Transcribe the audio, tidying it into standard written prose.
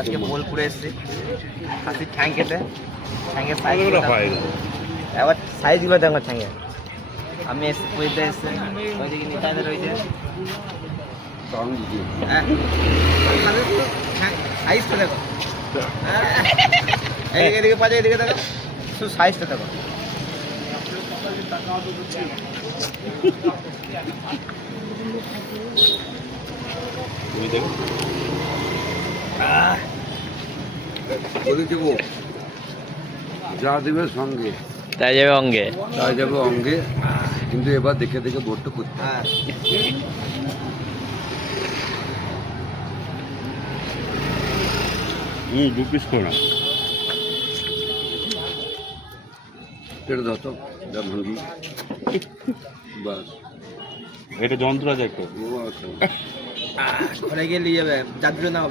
আজকে বোলপুরে এসেছি খাসির ঠ্যাং খেতে। ঠ্যাঙের সাইজ এবার সাইজগুলো দেখো ঠ্যাঙে। আমি এসে পুজোতে এসছি ওইদিকে নিতাইতে রয়েছে। সাইজটা দেখো, এদিকে এদিকে পাজা, এদিকে দেখো, শুধু সাইজটা দেখো। যা দেবে সঙ্গে তাই যাবে অঙ্গে, তাই যাবে অঙ্গে, কিন্তু এবার দেখে দেখে ভোটটা করতে হ্যাঁ দু পিস করে না এটা ধরতো যা ভাঙ্গি বাস এটা যন্ত্র আছে একটা ও আছে ঘরে গিয়ে নিয়ে যাবে, যার জন্য হবে।